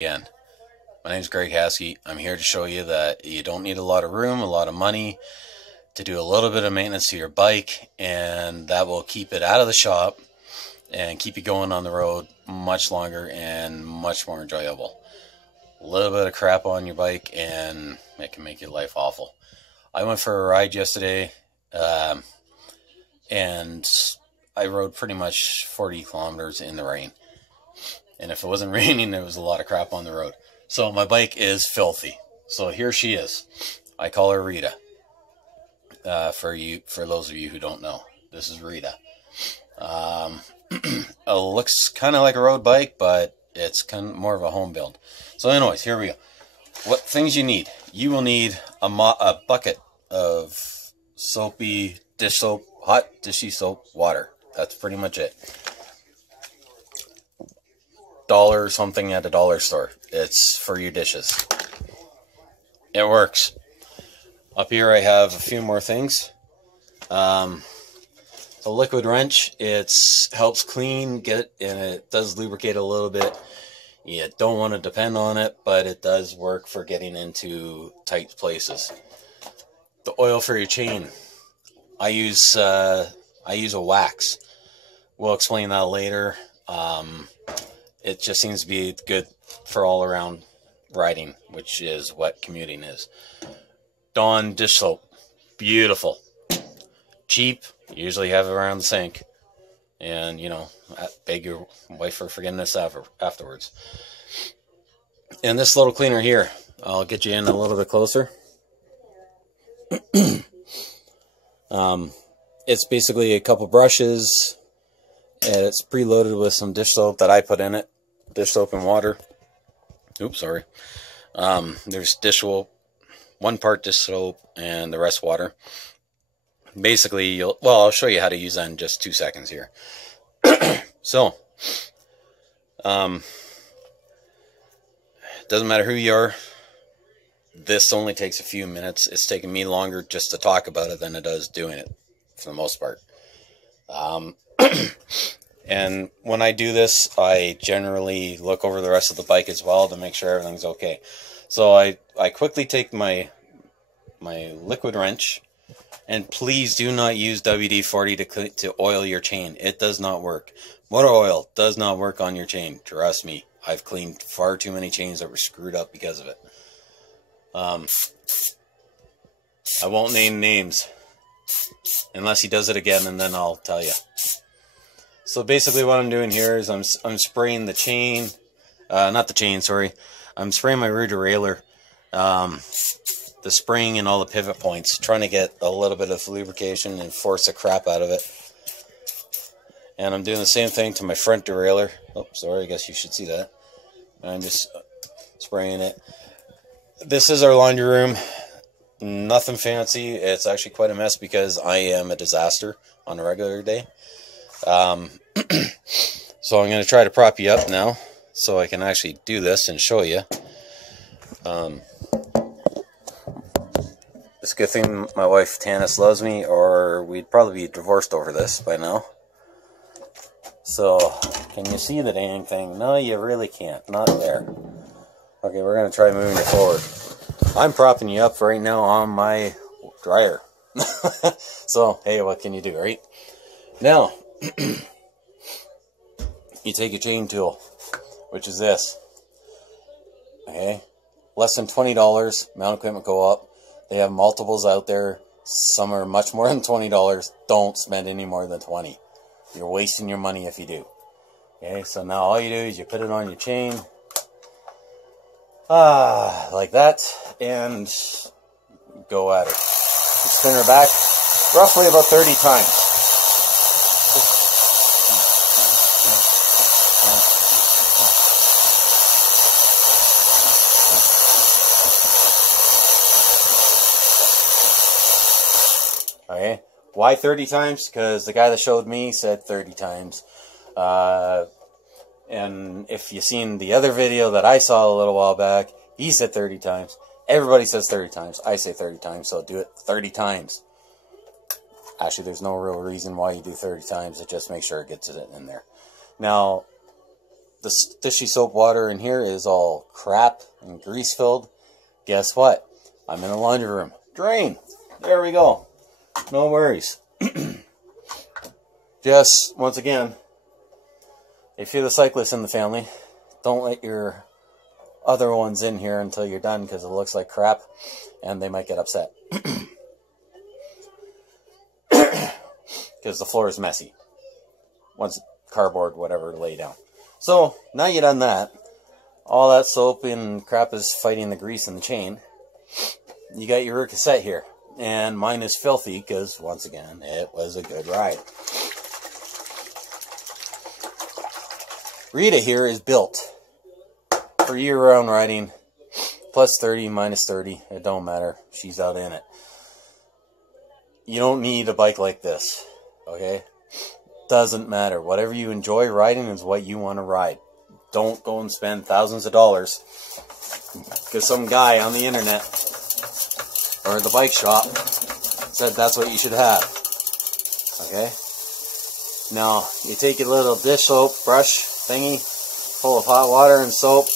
Again, my name is Greg Haskey. I'm here to show you that you don't need a lot of room, a lot of money to do a little bit of maintenance to your bike, and that will keep it out of the shop and keep you going on the road much longer and much more enjoyable. A little bit of crap on your bike and it can make your life awful. I went for a ride yesterday and I rode pretty much 40 kilometers in the rain. And if it wasn't raining, there was a lot of crap on the road. So my bike is filthy. So here she is. I call her Rita. For those of you who don't know, this is Rita. It looks kind of like a road bike, but it's kind of more of a home build. So anyways, here we go. What things you need? You will need a bucket of soapy dish soap, hot dishy soap, water. That's pretty much it. $1 something at a dollar store. It's for your dishes. It works. Up here I have a few more things. The liquid wrench, it helps clean, and it does lubricate a little bit. You don't want to depend on it, but it does work for getting into tight places. The oil for your chain, I use a wax. We'll explain that later. It just seems to be good for all around riding, which is what commuting is. Dawn dish soap, beautiful, cheap. You usually have it around the sink, and beg your wife for forgiveness afterwards. And this little cleaner here, I'll get you in a little bit closer. It's basically a couple brushes, and it's preloaded with some dish soap that I put in it. Dish soap and water. Oops, sorry. There's dish soap, 1 part dish soap, and the rest water. Basically, I'll show you how to use that in just 2 seconds here. So, doesn't matter who you are. This only takes a few minutes. It's taken me longer just to talk about it than it does doing it, for the most part. And when I do this, I generally look over the rest of the bike as well to make sure everything's okay. So I quickly take my liquid wrench, and please do not use WD-40 to oil your chain. It does not work. Motor oil does not work on your chain. Trust me. I've cleaned far too many chains that were screwed up because of it. I won't name names unless he does it again, and then I'll tell you. So basically what I'm doing here is I'm spraying the chain, not the chain, sorry. I'm spraying my rear derailleur, the spring and all the pivot points, trying to get a little bit of lubrication and force the crap out of it. And I'm doing the same thing to my front derailleur. Oh, sorry, I guess you should see that. I'm just spraying it. This is our laundry room. Nothing fancy. It's actually quite a mess because I am a disaster on a regular day. So I'm going to try to prop you up now so I can actually do this and show you. It's a good thing my wife Tanis loves me, or we'd probably be divorced over this by now. So, can you see the dang thing? No, you really can't. Not there. Okay, we're going to try moving it forward. I'm propping you up right now on my dryer. So, hey, what can you do, right? Now, you take a chain tool, which is this. Okay? Less than $20, Mount Equipment Co-op. They have multiples out there. Some are much more than $20. Don't spend any more than $20. You're wasting your money if you do. Okay, so now all you do is you put it on your chain. Like that. And go at it. You spin her back roughly about 30 times. Okay, why 30 times? Because the guy that showed me said 30 times. And if you've seen the other video that I saw a little while back, he said 30 times. Everybody says 30 times. I say 30 times, so do it 30 times. Actually, there's no real reason why you do 30 times. It just makes sure it gets it in there. Now, this dishy soap water in here is all crap and grease filled, guess what? I'm in a laundry room. Drain. There we go. No worries. Just, once again, if you're the cyclist in the family, don't let your other ones in here until you're done, because it looks like crap and they might get upset. Because the floor is messy. Once cardboard, whatever, lay down. So, now you've done that, all that soap and crap is fighting the grease in the chain. You got your rear cassette here. And mine is filthy because, once again, it was a good ride. Rita here is built for year-round riding. Plus 30, minus 30. It don't matter. She's out in it. You don't need a bike like this. Okay? Doesn't matter. Whatever you enjoy riding is what you want to ride. Don't go and spend thousands of dollars because some guy on the internet or the bike shop said that's what you should have. Okay? Now, you take your little dish soap brush thingy full of hot water and soap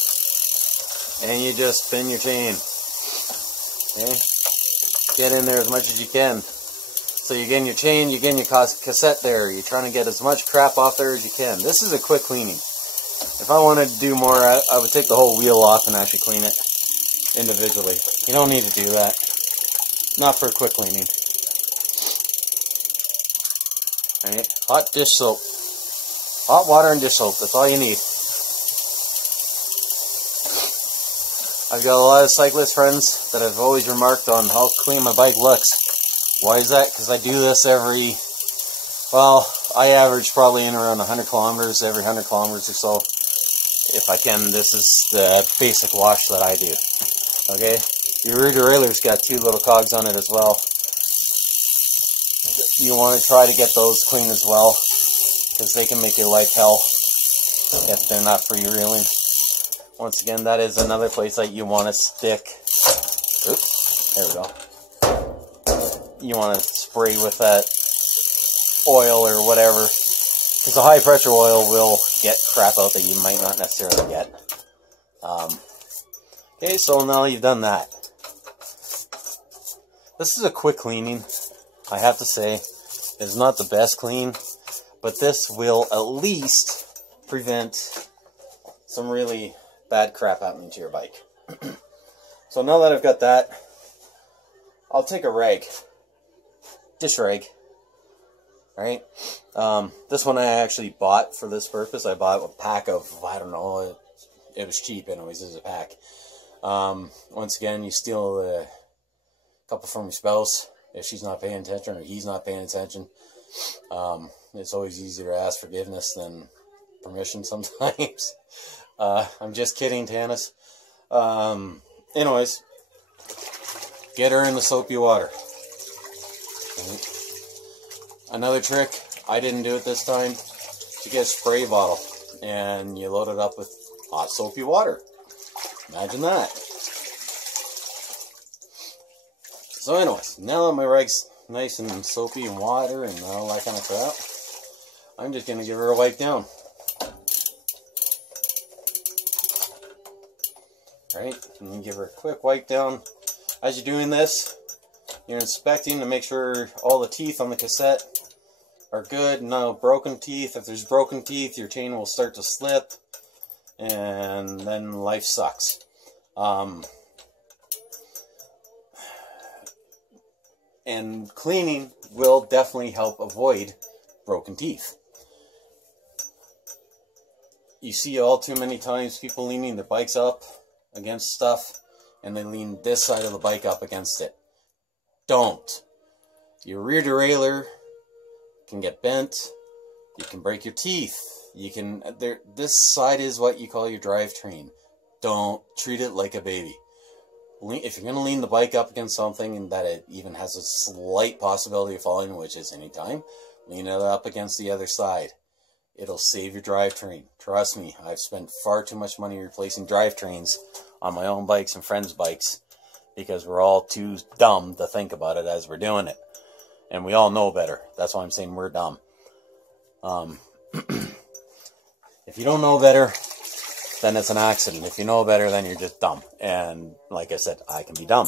and you just spin your chain. Okay? Get in there as much as you can. So you're getting your chain, you're getting your cassette there. You're trying to get as much crap off there as you can. This is a quick cleaning. If I wanted to do more, I would take the whole wheel off and actually clean it individually. You don't need to do that. Not for quick cleaning. Alright, hot dish soap. Hot water and dish soap, that's all you need. I've got a lot of cyclist friends that have always remarked on how clean my bike looks. Why is that? Because I do this every, well, I average probably in around 100 kilometers, every 100 kilometers or so. If I can, this is the basic wash that I do. Okay? Your rear derailleur's got two little cogs on it as well. You want to try to get those clean as well, because they can make your life hell if they're not freewheeling. Once again, that is another place that you want to stick. Oops, there we go. You want to spray with that oil or whatever, because the high pressure oil will get crap out that you might not necessarily get. Okay, so now you've done that. This is a quick cleaning, I have to say. It's not the best clean, but this will at least prevent some really bad crap happening to your bike. So now that I've got that, I'll take a rag. Dish rag. Alright? This one I actually bought for this purpose. I bought a pack of, I don't know, it was cheap anyways, it was a pack. Once again, you steal a couple from your spouse if she's not paying attention or he's not paying attention. It's always easier to ask forgiveness than permission sometimes. I'm just kidding, Tanis. Anyways, get her in the soapy water. Another trick, I didn't do it this time, you get a spray bottle and you load it up with hot soapy water. Imagine that. So anyways, now that my rag's nice and soapy and water and all that kind of crap, I'm just going to give her a wipe down. Alright, and you give her a quick wipe down. As you're doing this, you're inspecting to make sure all the teeth on the cassette are good, no broken teeth. If there's broken teeth, your chain will start to slip, and then life sucks. And cleaning will definitely help avoid broken teeth. You see all too many times people leaning their bikes up against stuff, and they lean this side of the bike up against it. Don't. Your rear derailleur can get bent. You can break your teeth. You can. This side is what you call your drivetrain. Don't treat it like a baby. If you're going to lean the bike up against something and that it even has a slight possibility of falling, which is any time, lean it up against the other side. It'll save your drivetrain. Trust me, I've spent far too much money replacing drivetrains on my own bikes and friends' bikes because we're all too dumb to think about it as we're doing it. And we all know better. That's why I'm saying we're dumb. If you don't know better, then it's an accident. If you know better, then you're just dumb. And like I said, I can be dumb.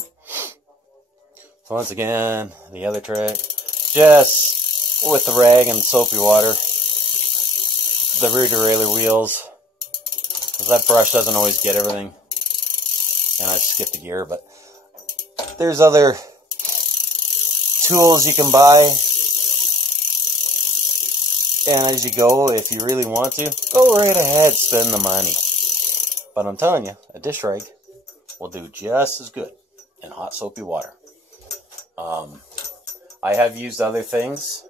So once again, the other trick, just with the rag and soapy water, the rear derailleur wheels, because that brush doesn't always get everything. And I skipped a gear, but there's other tools you can buy. And as you go, if you really want to, go right ahead, spend the money. But I'm telling you, a dish rag will do just as good in hot soapy water. I have used other things.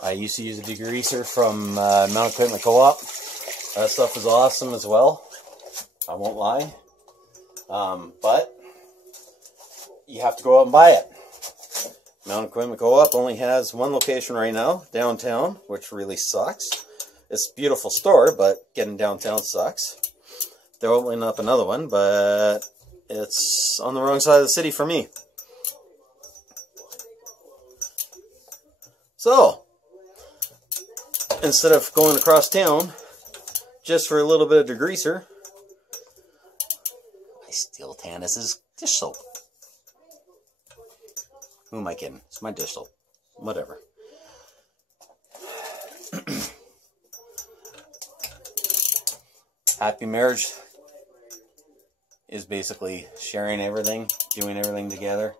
I used to use a degreaser from Mountain Equipment Co-op. That stuff is awesome as well. I won't lie. But you have to go out and buy it. Mountain Equipment Co-op only has one location right now, downtown, which really sucks. It's a beautiful store, but getting downtown sucks. They're opening up another one, but it's on the wrong side of the city for me. So, instead of going across town just for a little bit of degreaser, I steal Tanis's dish soap. Who am I kidding? It's my dish soap. Whatever. Happy marriage is basically sharing everything, doing everything together.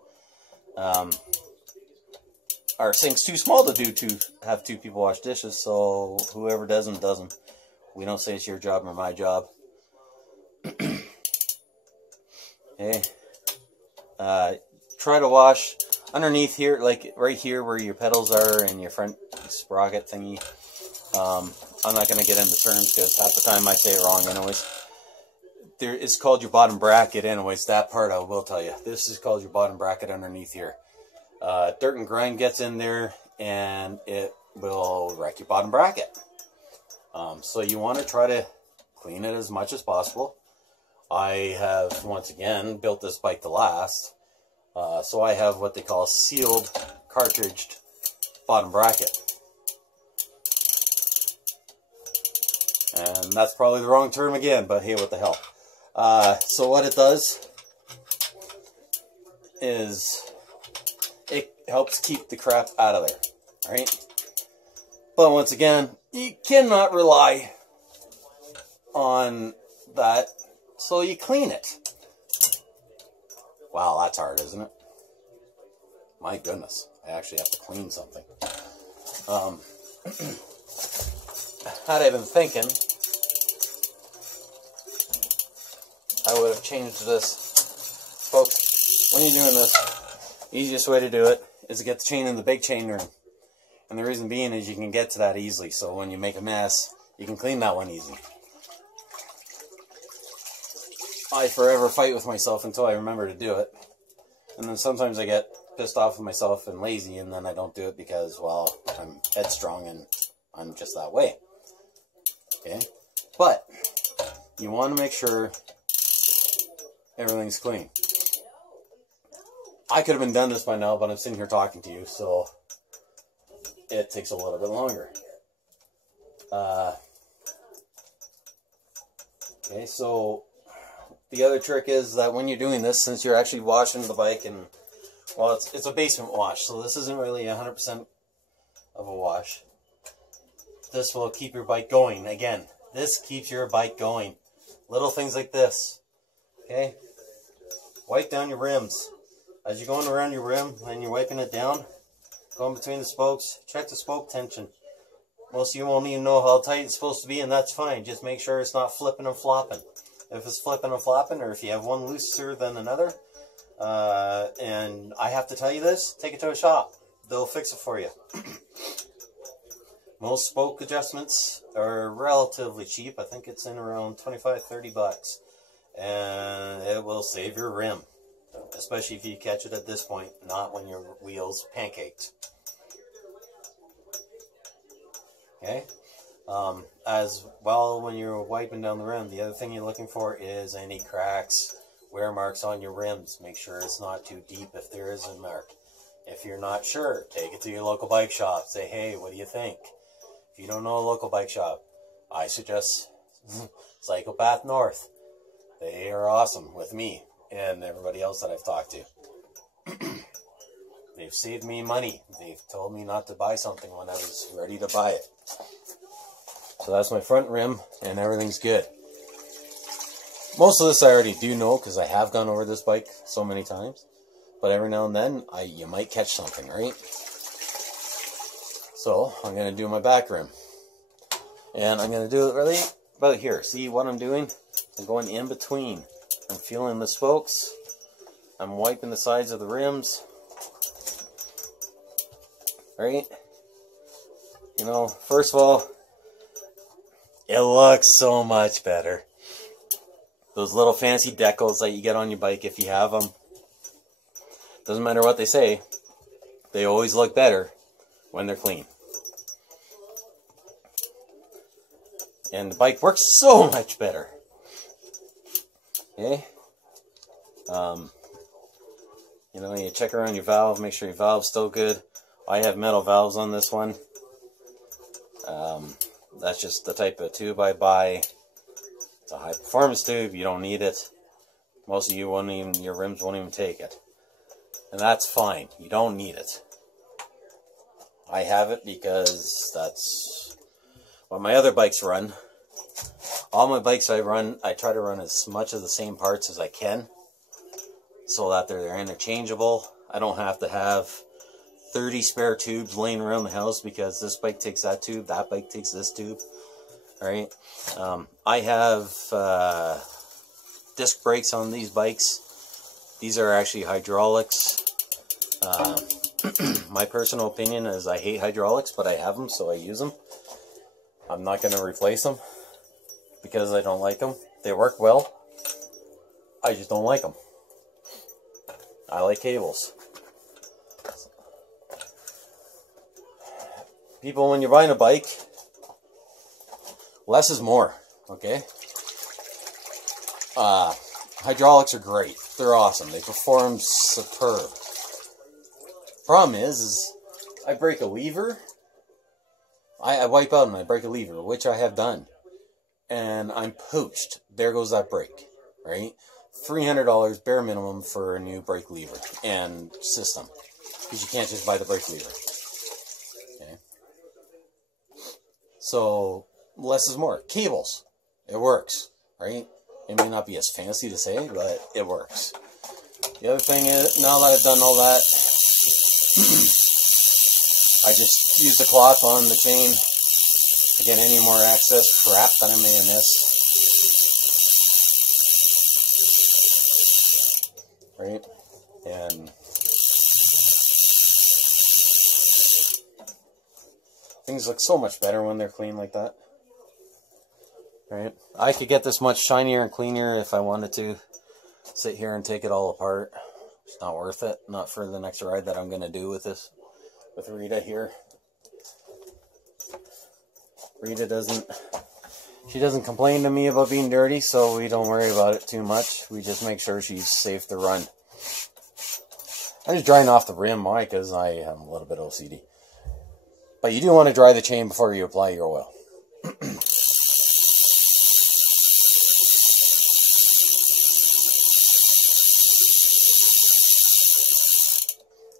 Our sink's too small to have two people wash dishes, so whoever does them, does them. We don't say it's your job or my job. Okay. Try to wash underneath here, like right here where your pedals are and your front sprocket thingy. I'm not going to get into terms because half the time I say it wrong anyways. It's called your bottom bracket anyways. That part I will tell you. This is called your bottom bracket underneath here. Dirt and grime gets in there and it will wreck your bottom bracket. So you want to try to clean it as much as possible. I have, once again, built this bike to last. So I have what they call a sealed, cartridged bottom bracket. And that's probably the wrong term again, but hey, what the hell. So what it does is it helps keep the crap out of there, right? But once again, you cannot rely on that, so you clean it. Wow, that's hard, isn't it? My goodness, I actually have to clean something. Had I been thinking, I would have changed this. Folks, when you're doing this, the easiest way to do it is to get the chain in the big chain ring. And the reason being is you can get to that easily, so when you make a mess, you can clean that one easy. I forever fight with myself until I remember to do it. And then sometimes I get pissed off with myself and lazy, and then I don't do it because, well, I'm headstrong and I'm just that way. Okay? But you want to make sure everything's clean. I could have been done this by now, but I'm sitting here talking to you, so it takes a little bit longer. Okay, so the other trick is that when you're doing this, since you're actually washing the bike, and well, it's a basement wash, so this isn't really 100% of a wash. This will keep your bike going. Again, this keeps your bike going. Little things like this. Okay? Wipe down your rims. As you're going around your rim and you're wiping it down, going between the spokes, check the spoke tension. Most of you won't even know how tight it's supposed to be, and that's fine. Just make sure it's not flipping and flopping. If it's flipping and flopping, or if you have one looser than another, and I have to tell you this, take it to a shop. They'll fix it for you. Most spoke adjustments are relatively cheap. I think it's in around $25–30, and it will save your rim, especially if you catch it at this point, not when your wheels pancaked. Okay. As well, when you're wiping down the rim, the other thing you're looking for is any cracks, wear marks on your rims. Make sure it's not too deep if there is a mark. If you're not sure, take it to your local bike shop. Say, hey, what do you think? If you don't know a local bike shop, I suggest Psychopath North. They are awesome with me and everybody else that I've talked to. They've saved me money. They've told me not to buy something when I was ready to buy it. So that's my front rim, and everything's good. Most of this I already do know because I have gone over this bike so many times. But every now and then, you might catch something, right? So I'm going to do my back rim. And I'm going to do it really about here. See what I'm doing? I'm going in between. I'm feeling the spokes. I'm wiping the sides of the rims. Right? You know, first of all, it looks so much better. Those little fancy decals that you get on your bike, if you have them, doesn't matter what they say, they always look better when they're clean. And the bike works so much better. Okay? You know, you check around your valve, make sure your valve's still good. I have metal valves on this one. That's just the type of tube I buy. It's a high performance tube. You don't need it. Most of you won't even, your rims won't even take it. And that's fine. You don't need it. I have it because that's what my other bikes run. All my bikes I run, I try to run as much of the same parts as I can, so that they're interchangeable. I don't have to have 30 spare tubes laying around the house because this bike takes that tube, that bike takes this tube. Alright, I have disc brakes on these bikes. These are actually hydraulics. My personal opinion is I hate hydraulics, but I have them, so I use them. I'm not going to replace them because I don't like them. They work well. I just don't like them. I like cables. People, when you're buying a bike, less is more, okay? Hydraulics are great. They're awesome. They perform superb. Problem is I break a lever. I wipe out and I break a lever, which I have done. And I'm poached. There goes that brake, right? $300 bare minimum for a new brake lever and system. Because you can't just buy the brake lever. Okay? So, less is more. Cables. It works, right? It may not be as fancy to say, but it works. The other thing is, now that I've done all that, I just use the cloth on the chain to get any more excess crap that I may have missed. Right? And things look so much better when they're clean like that. Right? I could get this much shinier and cleaner if I wanted to sit here and take it all apart. It's not worth it. Not for the next ride that I'm going to do with this, with Rita here. Rita doesn't complain to me about being dirty, so we don't worry about it too much. We just make sure she's safe to run. I'm just drying off the rim, why? Because I am a little bit OCD. But you do want to dry the chain before you apply your oil.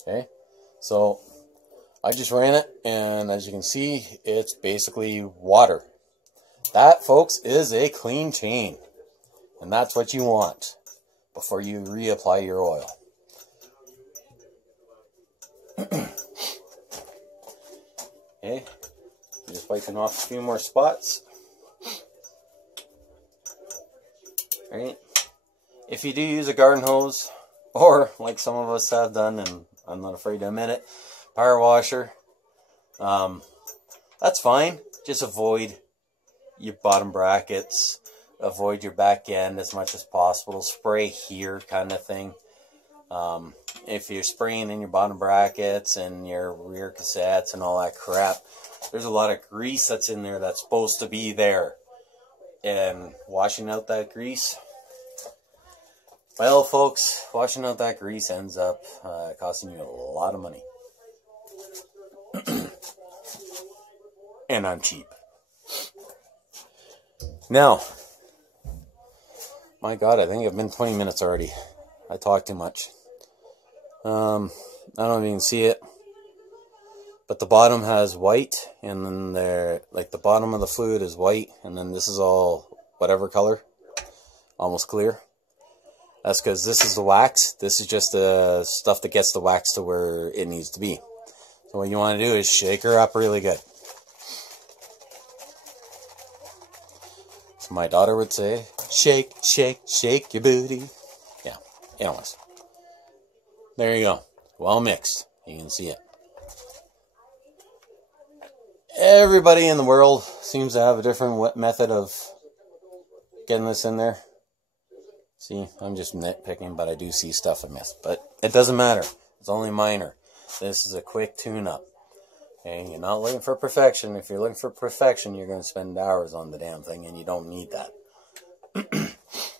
Okay, so I just ran it, and as you can see, it's basically water. That, folks, is a clean chain, and that's what you want before you reapply your oil. Okay, just wiping off a few more spots. Right, if you do use a garden hose, or like some of us have done, and I'm not afraid to admit it, power washer, that's fine. Just avoid your bottom brackets, avoid your back end as much as possible. Spray here kind of thing. If you're spraying in your bottom brackets and your rear cassettes and all that crap, there's a lot of grease that's in there that's supposed to be there. And washing out that grease, well, folks, washing out that grease ends up costing you a lot of money. And I'm cheap. Now, my God, I think I've been 20 minutes already. I talk too much. I don't know if you can see it, but the bottom has white, and then there, like the bottom of the fluid is white, and then this is all whatever color, almost clear. That's because this is the wax. This is just the stuff that gets the wax to where it needs to be. So what you want to do is shake her up really good. So my daughter would say, shake, shake, shake your booty. Yeah, anyways. There you go. Well mixed. You can see it. Everybody in the world seems to have a different method of getting this in there. See, I'm just nitpicking, but I do see stuff I missed. But it doesn't matter. It's only minor. This is a quick tune-up. Okay, you're not looking for perfection. If you're looking for perfection, you're going to spend hours on the damn thing, and you don't need that.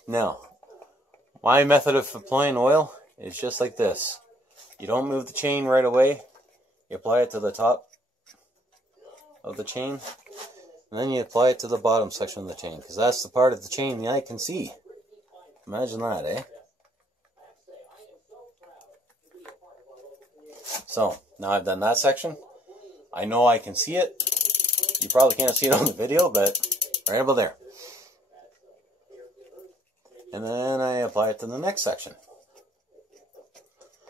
Now, my method of applying oil is just like this. You don't move the chain right away. You apply it to the top of the chain, and then you apply it to the bottom section of the chain, because that's the part of the chain the eye can see. Imagine that, eh? So, now I've done that section. I know I can see it. You probably can't see it on the video, but right about there. And then I apply it to the next section.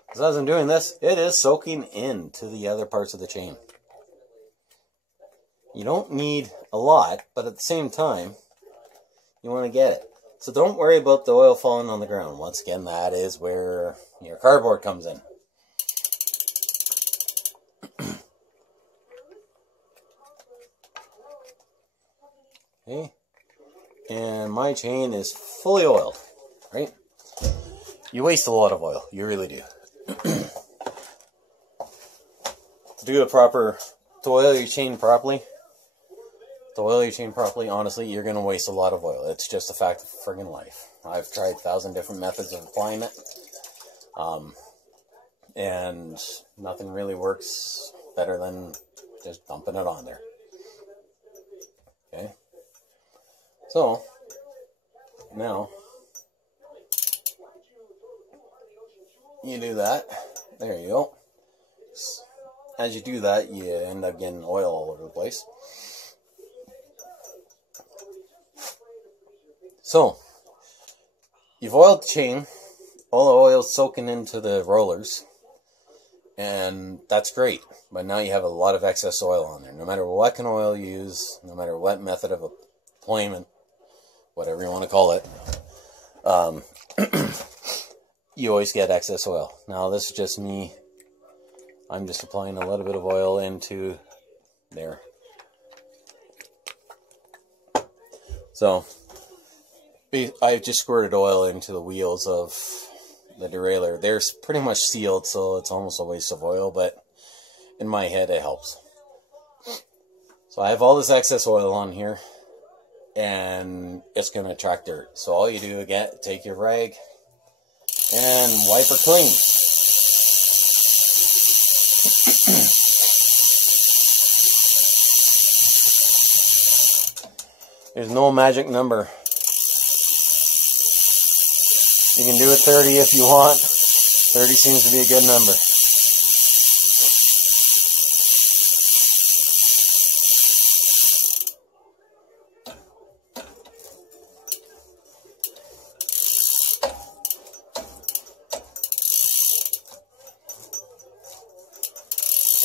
Because as I'm doing this, it is soaking into the other parts of the chain. You don't need a lot, but at the same time, you want to get it. So don't worry about the oil falling on the ground. Once again, that is where your cardboard comes in. Okay. And my chain is fully oiled, right? You waste a lot of oil. You really do. To oil your chain properly, honestly, you're going to waste a lot of oil. It's just a fact of friggin' life. I've tried 1,000 different methods of applying it. And nothing really works better than just dumping it on there. Okay. So, now, you do that. There you go. As you do that, you end up getting oil all over the place. So, you've oiled the chain, all the oil's soaking into the rollers, and that's great. But now you have a lot of excess oil on there. No matter what kind of oil you use, no matter what method of employment, whatever you want to call it, you always get excess oil. Now this is just me. I'm just applying a little bit of oil into there. So, I just squirted oil into the wheels of the derailleur. They're pretty much sealed, so it's almost a waste of oil, but in my head it helps. So I have all this excess oil on here, and it's going to attract dirt. So all you do, again, take your rag and wipe her clean. There's no magic number. You can do it 30 if you want. 30 seems to be a good number.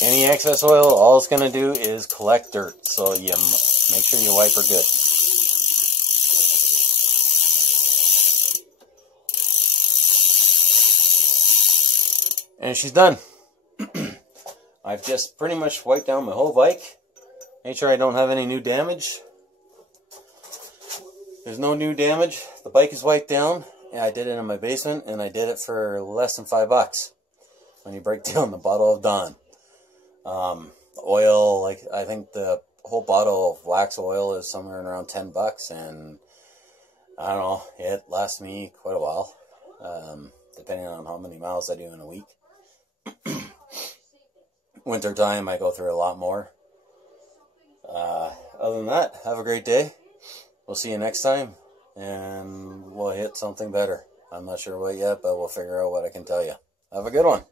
Any excess oil, all it's going to do is collect dirt. So you make sure you wipe her good. And she's done. I've just pretty much wiped down my whole bike. Make sure I don't have any new damage. There's no new damage. The bike is wiped down. Yeah, I did it in my basement, and I did it for less than $5 when you break down the bottle of Dawn. Oil, like I think the whole bottle of wax oil is somewhere around $10, and I don't know, it lasts me quite a while, depending on how many miles I do in a week. Winter time, I go through a lot more. Other than that, have a great day. we'll see you next time, and we'll hit something better. I'm not sure what yet, but we'll figure out what I can tell you. Have a good one.